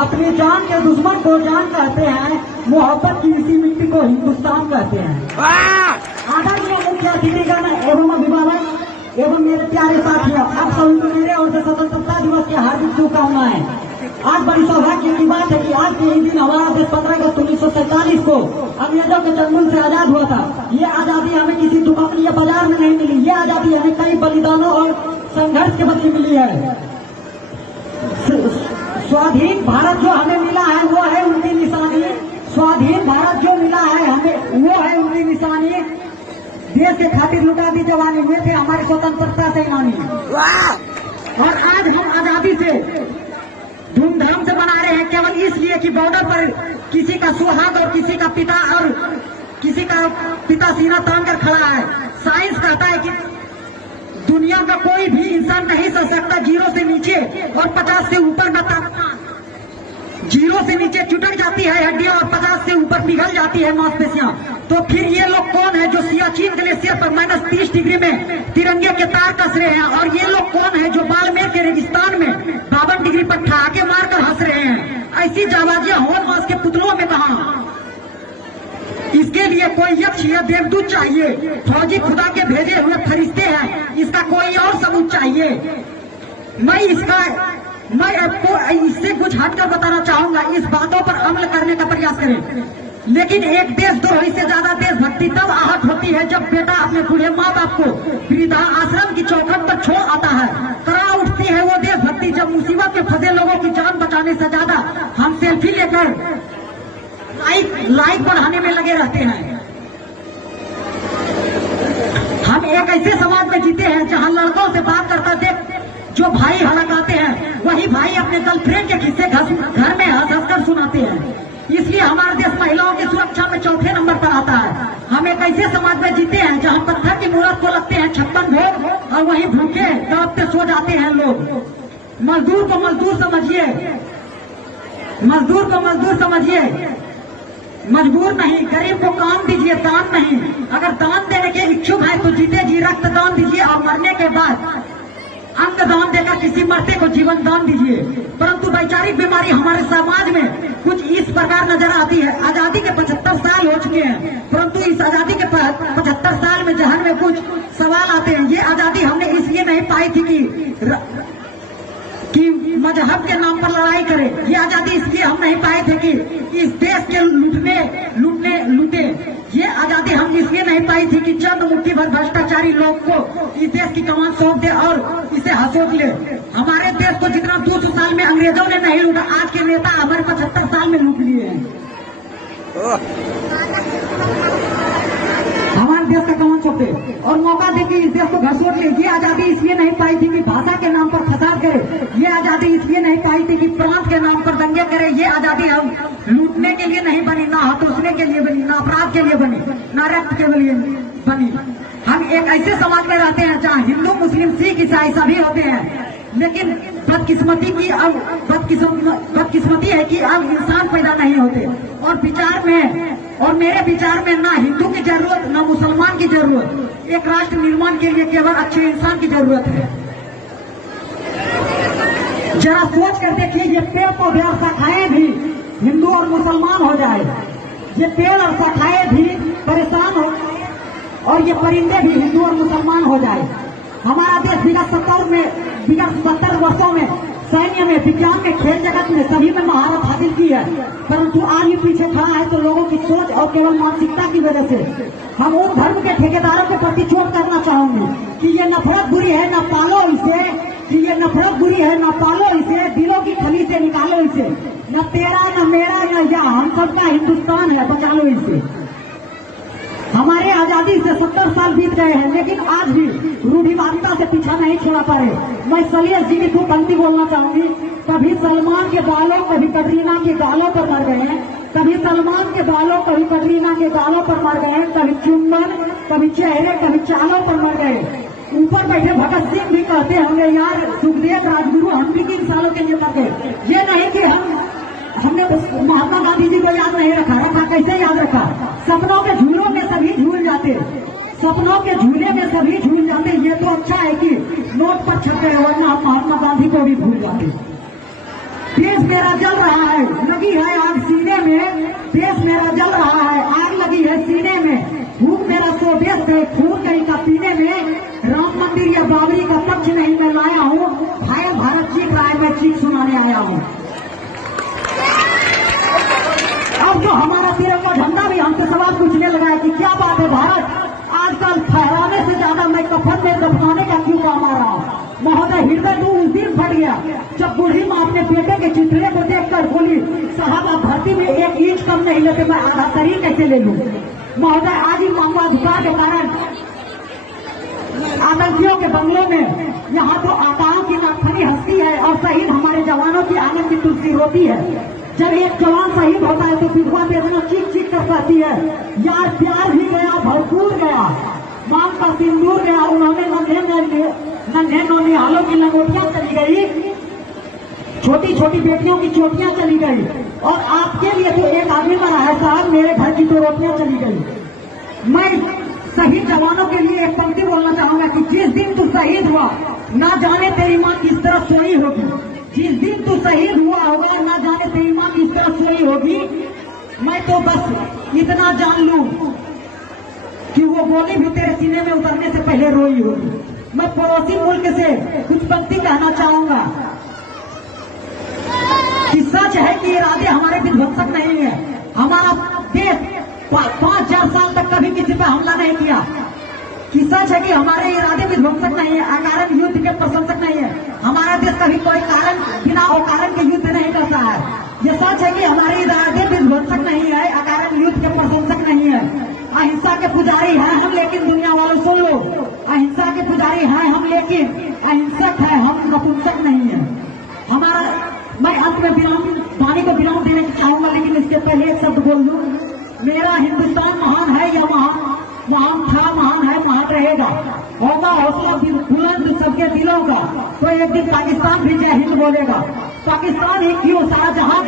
अपनी जान के दुश्मन को जान कहते हैं, मोहब्बत की इसी मिट्टी को हिंदुस्तान कहते हैं। आदरणीय मुख्य अतिथिगण एवं अभिभावक एवं मेरे प्यारे साथियों, आप सभी को मेरे ओर से स्वतंत्रता दिवस की हार्दिक शुभकामनाएं। आज बड़ी सौभाग्य की बात है कि आज के ही दिन हमारा देश 15 अगस्त 1947 को अंग्रेजों के चंगुल से आजाद हुआ था। ये आजादी हमें किसी दुकान या बाजार में नहीं मिली, ये आजादी हमें कई बलिदानों और संघर्ष के बदले मिली है। स्वाधीन भारत जो हमें मिला है वो है उनकी निशानी, स्वाधीन भारत जो मिला है हमें वो है उनकी निशानी। देश के खातिर लुटा दी जवानी, में थे हमारी स्वतंत्रता सेनानी। और आज हम आजादी से धूमधाम से मना रहे हैं केवल इसलिए कि बॉर्डर पर किसी का सुहाग और किसी का पिता सीना तान कर खड़ा है। साइंस कहता है कि दुनिया का कोई भी इंसान नहीं सह सकता 0 से नीचे और 50 से ऊपर न तापमान। 0 से नीचे चुटक जाती है हड्डियां और 50 से ऊपर पिघल जाती है मांसपेशियां। तो फिर ये लोग कौन है जो सियाचिन ग्लेशियर पर -30 डिग्री में तिरंगे के तार कस रहे हैं? और ये लोग कौन है जो बाड़मेर के रेगिस्तान में 52 डिग्री पर ठहाके मारकर हंस रहे हैं? ऐसी जाबाजियां होन मास के पुतलों में कहां? इसके लिए कोई यक्ष या देवदूत चाहिए, फौजी खुदा के भेजे हुए फरिश्ते हैं, इसका कोई और सबूत चाहिए। मैं आपको इससे कुछ हटकर बताना चाहूंगा, इस बातों पर अमल करने का प्रयास करें। लेकिन एक देशद्रोही से ज्यादा देशभक्ति तब आहत होती है जब बेटा अपने बूढ़े माँ बाप को वृद्धा आश्रम की चौखट पर छोड़ आता है। करा उठती है वो देशभक्ति जब मुसीबत में फंसे लोगों की जान बचाने से ज्यादा हम सेल्फी लेकर लाइक बढ़ाने में लगे रहते हैं। हम एक ऐसे समाज में जीते हैं जहां लड़कों से बात करता देख जो भाई हड़काते हैं, वही भाई अपने गर्लफ्रेंड के किस्से घर में हंस कर सुनाते हैं। इसलिए हमारा देश महिलाओं की सुरक्षा में 4थे नंबर पर आता है। हम एक ऐसे समाज में जीते हैं जहां पत्थर की मूर्त को लगते हैं 56 भोग और वही भूखे दबते सो जाते हैं लोग। मजदूर को मजदूर समझिए, मजदूर को मजदूर समझिए, मजबूर नहीं। गरीब को काम दीजिए, दान नहीं। अगर दान देने के इच्छुक है तो जीते जी रक्त दान दीजिए और मरने के बाद अंग दान देकर किसी मरते को जीवन दान दीजिए। परंतु वैचारिक बीमारी हमारे समाज में कुछ इस प्रकार नजर आती है। आजादी के 75 साल हो चुके हैं, परंतु इस आजादी के 75 साल में जहन में कुछ सवाल आते हैं। ये आजादी हमने इसलिए नहीं पाई थी कि मजहब के नाम पर लड़ाई करें। ये आजादी इसलिए हम नहीं पाए थे कि इस देश के लूटे। ये आजादी हम इसलिए नहीं पाई थी कि चंद मुट्ठी भर भ्रष्टाचारी लोग को इस देश की कमान सौंप दे और इसे हसोट ले। हमारे देश को जितना 200 साल में अंग्रेजों ने नहीं लूटा, आज के नेता हमारे 75 साल में लूट लिए हैं। हमारे देश का कमान सौंपे और मौका देके इस देश को घसोट ले। ये आजादी इसलिए नहीं पाई थी कि भाषा के नाम पर फसाद करे। ये आजादी इसलिए नहीं पाई थी कि प्रांत के नाम पर दंगे करे। ये आजादी हम लूटने के लिए नहीं बनी, ना हतोसने के लिए बनी, ना अपराध के लिए बनी, ना रक्त के लिए बनी। हम एक ऐसे समाज में रहते हैं जहाँ हिंदू मुस्लिम सिख ईसाई सभी होते हैं, लेकिन बदकिस्मती है कि अब इंसान पैदा नहीं होते। और मेरे विचार में ना हिंदू की जरूरत ना मुसलमान की जरूरत। एक राष्ट्र निर्माण के लिए केवल अच्छे इंसान की जरूरत है। जरा सोच कर देखिए, ये पेड़ पौधे और शाखाएं भी हिंदू और मुसलमान हो जाए, ये पेड़ और शाखाएं भी परेशान हो और ये परिंदे भी हिंदू और मुसलमान हो जाए। हमारा देश विगत 70 वर्षों में सैन्य में, विज्ञान में, खेल जगत में सभी में महारत हासिल की है, परंतु आज भी पीछे खड़ा है तो लोगों की सोच और केवल मानसिकता की वजह से। हम उन धर्म के ठेकेदारों के प्रति चोट करना चाहूंगी कि ये नफरत बुरी है, न पालो इसे। कि ये नफरत बुरी है, न पालो इसे। दिलों की खली से निकालो इसे। न तेरा न मेरा न या हम सबका हिंदुस्तान है, बचा लो इसे। हमारे आजादी से 70 साल बीत गए हैं, लेकिन आज भी रूढ़िवादिता से पीछा नहीं छोड़ा पा रहे। मैं सलियस जी की खूब पंक्ति बोलना चाहूंगी। कभी सलमान के बालों, कभी कटरीना के गालों पर मर गए हैं। कभी सलमान के बालों, कभी कटरीना के गालों पर मर गए। कभी चुंबन, कभी चेहरे, कभी चालों पर मर गए। ऊपर बैठे भगत सिंह भी कहते होंगे, यार सुखदेव राजगुरु हम भी 3 सालों के लिए मर गए। ये नहीं कि हमने महात्मा गांधी जी को याद नहीं रखा। कैसे याद रखा? सपनों के झूलों में सभी झूल जाते, सपनों के झूले में सभी झूल जाते। ये तो अच्छा है कि नोट पर छप गए, वरना हम महात्मा गांधी को भी भूल जाते। देश मेरा जल रहा है, लगी है आग सीने में, देश मेरा जल रहा है, आग लगी है सीने में, खून मेरा स्वदेश है, खून कहीं का पीने में, राम मंदिर या बाबरी का पक्ष नहीं मैं लाया हूँ, घायल भारत चीख रहा है, मैं चीख सुनाने आया हूँ। अब जो हमारा तिरंगा झंडा भी हमसे सवाल पूछने लगा है कि क्या बात है भारत, आजकल फहराने से ज्यादा मैं कफन में दफनाने का क्यों काम आ रहा हूँ। महोदय हृदय तो उस दिन फट गया जब बूढ़ी माँ अपने बेटे के चिथड़े को देखकर बोली, साहब आप धरती में 1 इंच कम नहीं लेते, मैं आधा शरीर कैसे ले लूं। महोदय आज ही मानवाधिकार के कारण आतंकियों के बंगलों में यहाँ तो आकाओं की नाथनी हंसती है और शहीद हमारे जवानों की आंगन की तुलसी रोती है। जब एक जवान शहीद होता है तो विधवा बेदना चीख चीख कर कहती है, यार प्यार भी गया, भरपूर गया, मांग का सिंदूर गया, उन्होंने नन्हे नौनिहालों की लंगोटियां चली गई, छोटी छोटी बेटियों की चोटियां चली गई, और आपके लिए तो एक आदमी मरा है साहब, मेरे घर की 2 रोटियां चली गई। मैं शहीद जवानों के लिए एक पंक्ति बोलना चाहूंगा कि जिस दिन तू शहीद हुआ ना जाने तेरी माँ किस तरह सोई होगी, जिस दिन तू शहीद हुआ होगा ना जाने तेरी माँ किस तरह सोई होगी। मैं तो बस इतना जान लूं कि वो गोली भी तेरे सीने में उतरने से पहले रोई होगी। मैं पड़ोसी मुल्क से कुछ पंक्ति कहना चाहूंगा कि सच है कि इरादे हमारे विध्वंसक नहीं है। हमारा देश 5000 साल तक कभी किसी पर हमला नहीं किया। कि सच है कि हमारे इरादे विध्वंसक नहीं है, अकारण युद्ध के प्रशंसक नहीं है। हमारा देश कभी कोई कारण बिना अकारण के युद्ध नहीं करता है। ये सच है कि हमारे इरादे विध्वंसक नहीं है, अकारण युद्ध के प्रशंसक नहीं है। अहिंसा के पुजारी हैं हम, लेकिन दुनिया वालों सुन लो, अहिंसा के पुजारी हैं हम, लेकिन अहिंसक है हम, नपुंसक नहीं है। हमारा मैं अंत में वाणी को विराम देने की चाहूंगा, लेकिन इसके पहले एक शब्द बोल दूं, मेरा हिंदुस्तान महान है या महान था, महान है, महान रहेगा। होगा हौसला बुलंद सबके दिलों का, तो एक दिन पाकिस्तान भी जय हिंद बोलेगा। पाकिस्तान ही क्यों, सारा जहां